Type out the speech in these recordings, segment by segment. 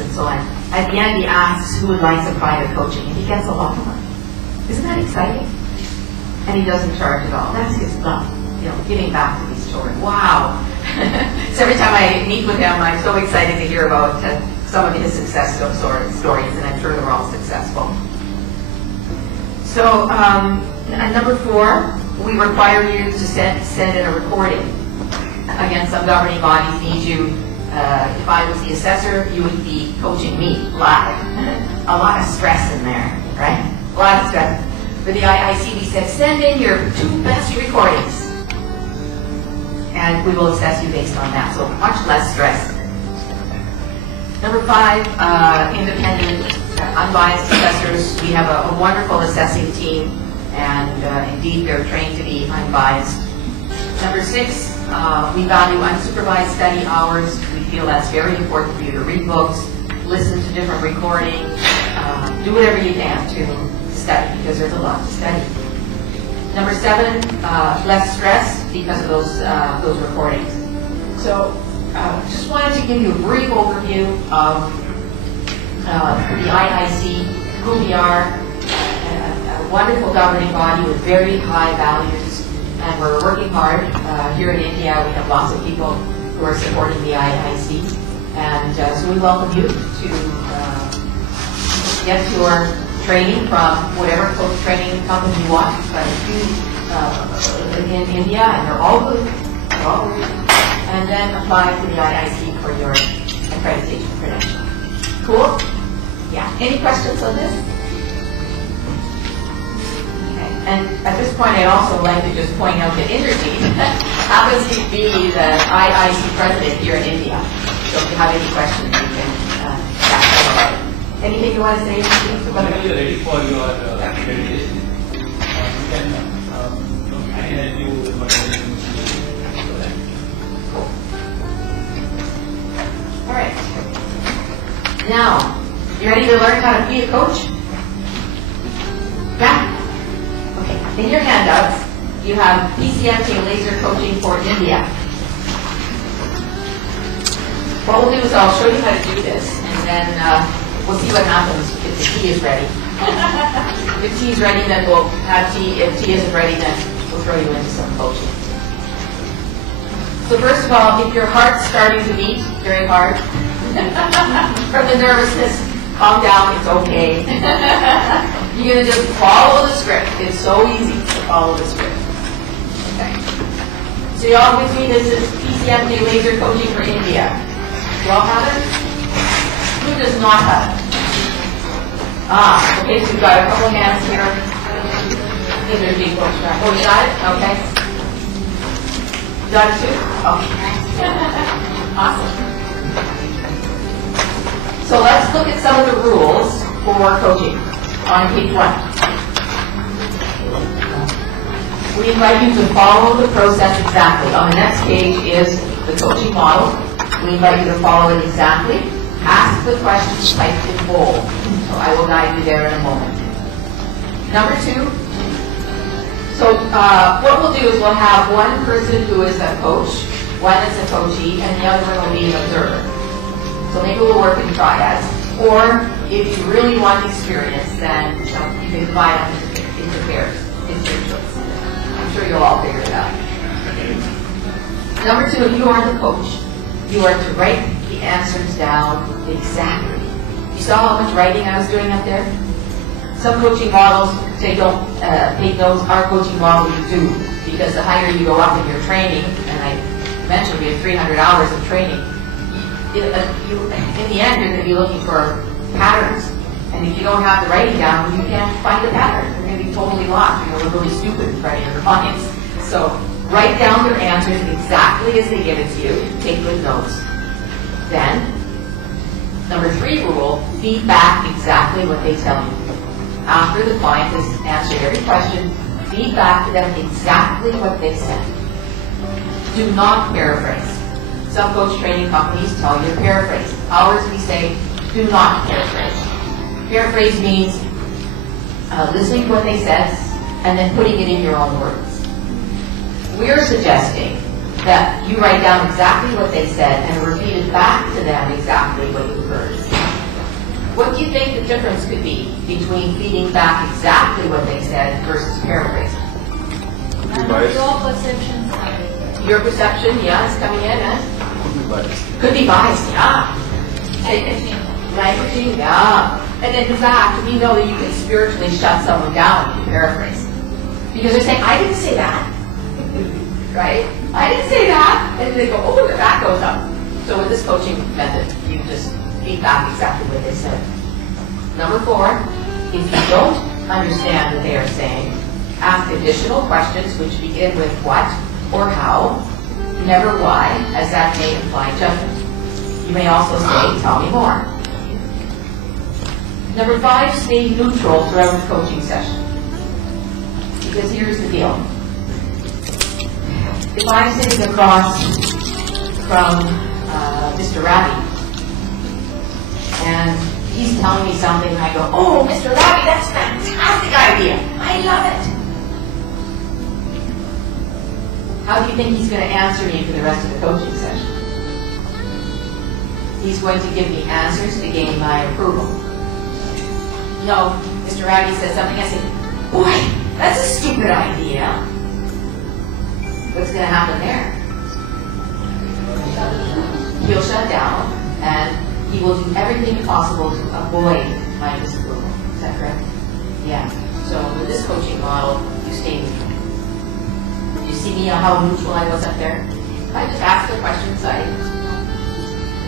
and so on. At the end, he asks who would like some private coaching, and he gets a lot of money. Isn't that exciting? And he doesn't charge at all. That's his love, giving back to these children. Wow. So every time I meet with him, I'm so excited to hear about some of his success stories, and I'm sure they're all successful. So, number 4, we require you to send in a recording. Again, some governing bodies need you. If I was the assessor, you would be coaching me live. A lot of stress in there, right? A lot of stress. For the IIC, we said, send in your 2 best recordings. And we will assess you based on that, so much less stress. Number 5, independent, unbiased assessors. We have a wonderful assessing team, and indeed they're trained to be unbiased. Number 6, we value unsupervised study hours. We feel that's very important for you to read books, listen to different recordings, do whatever you can to study, because there's a lot to study. Number 7, less stress because of those recordings. So, just wanted to give you a brief overview of the IIC, who we are, a wonderful governing body with very high values, and we're working hard. Here in India, we have lots of people who are supporting the IIC, and so we welcome you to get your training from whatever coach training company you want. But in India, and they're all good. They're all good. And then apply to the IIC for your accreditation credential. Cool? Yeah. Any questions on this? Okay. And at this point, I'd also like to just point out that Inderjeet happens to be the IIC president here in India. So if you have any questions, you can ask them about it. Anything you want to say? When you're ready for your accreditation, you can help you with whatever. All right. Now, you ready to learn how to be a coach? Yeah? Okay. In your handouts, you have PCMT Laser Coaching for India. What we'll do is I'll show you how to do this, and then we'll see what happens if the tea is ready. If tea is ready, then we'll have tea. If tea isn't ready, then we'll throw you into some coaching. So first of all, if your heart's starting to beat very hard, from the nervousness, calm down, it's okay. You're going to just follow the script. It's so easy to follow the script. Okay. So you all with me? This is PCMT Laser Coaching for India. You all have it? Who does not have it? Okay, so we've got a couple hands here. Inderjeet coach. Oh, you got it? Okay. You got it too? Okay. Awesome. So let's look at some of the rules for coaching on page 1. We invite you to follow the process exactly. On the next page is the coaching model. We invite you to follow it exactly. Ask the questions typed in bold. So I will guide you there in a moment. Number 2. So what we'll do is we'll have one person who is a coach, one is a coachee, and the other one will be an observer. So maybe we'll work in triads. Or if you really want experience, then you can divide them into pairs. It's your choice. I'm sure you'll all figure it out. Number 2, if you are the coach, you are to write the answers down exactly. You saw how much writing I was doing up there? Some coaching models say don't take notes. Our coaching model you do, because the higher you go up in your training, and I mentioned we have 300 hours of training, in the end you're going to be looking for patterns. And if you don't have the writing down, you can't find a pattern. You're going to be totally lost. You're going to look really stupid in front of your clients. So write down your answers exactly as they give it to you. Take good notes. Then, number 3 rule, feed back exactly what they tell you. After the client has answered every question, feed back to them exactly what they said. Do not paraphrase. Some coach training companies tell you to paraphrase. Ours, we say, do not paraphrase. Paraphrase means listening to what they said and then putting it in your own words. We're suggesting that you write down exactly what they said and repeat it back to them exactly what you heard. What do you think the difference could be between feeding back exactly what they said versus paraphrasing? Your perception. Your perception, yeah, is coming in, Could be biased, yeah. Languaging, yeah. And in fact, we know that you can spiritually shut someone down if you paraphrase. Because they're saying, I didn't say that. Right? I didn't say that. And they go, oh, their back goes up. So with this coaching method, you just feed back exactly what they said. Number 4, if you don't understand what they are saying, ask additional questions which begin with what or how, never why, as that may imply judgment. You may also say, tell me more. Number 5, stay neutral throughout the coaching session. Because here's the deal. If I'm sitting across from Mr. Ravi, and he's telling me something, and I go, oh, Mr. Ravi, that's a fantastic idea. I love it. How do you think he's going to answer me for the rest of the coaching session? He's going to give me answers to gain my approval. No, Mr. Ravi says something, I say, boy, that's a stupid idea. What's going to happen there? He'll shut down, and he will do everything possible to avoid my disapproval. Is that correct? Yeah. So with this coaching model, you stay neutral. You see me on how neutral I was up there? I just ask the questions, I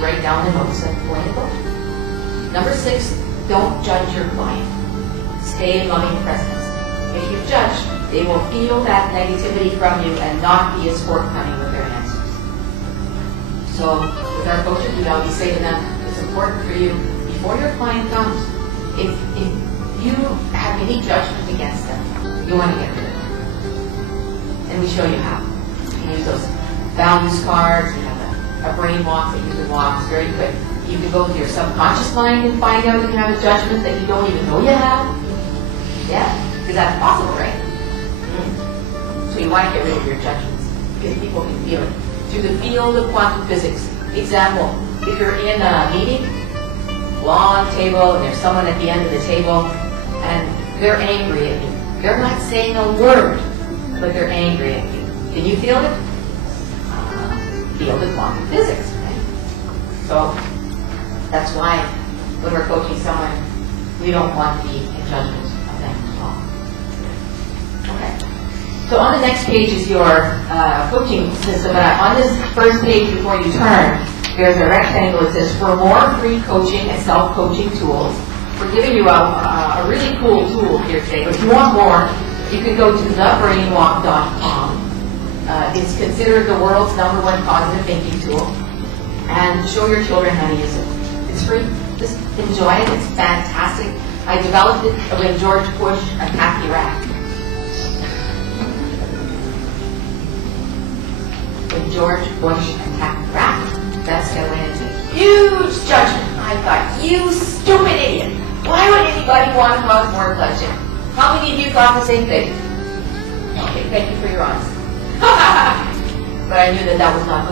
write down the notes and point it out. Number 6, don't judge your client. Stay in loving presence. If you judge, they will feel that negativity from you and not be as forthcoming with their answers. So with our coaches, we say to them, it's important for you, before your client comes, if you have any judgment against them, you want to get rid of it. And we show you how. You use those values cards, you have a brain walk that you can walk, it's very quick. You can go to your subconscious mind and find out if you have a judgment that you don't even know you have. Yeah, because that's possible, right? So you want to get rid of your judgments, because people can feel it. Through the field of quantum physics. Example, if you're in a meeting, long table, and there's someone at the end of the table, and they're angry at you. They're not saying a word, but they're angry at you. Can you feel it? Field of quantum physics, right? So that's why when we're coaching someone, we don't want to be in judgment of them at all. Okay. So on the next page is your coaching system. On this first page before you turn, there's a rectangle that says, for more free coaching and self-coaching tools. We're giving you a really cool tool here today, but if you want more, you can go to thebrainwalk.com. It's considered the world's #1 positive thinking tool, and show your children how to use it. It's free. Just enjoy it. It's fantastic. I developed it when George Bush attacked Iraq. When George Bush attacked Iraq, that's when I went into huge judgment. I thought, you stupid idiot. Why would anybody want to cause more bloodshed? How many of you thought the same thing? Okay, thank you for your honesty. But I knew that that was not good.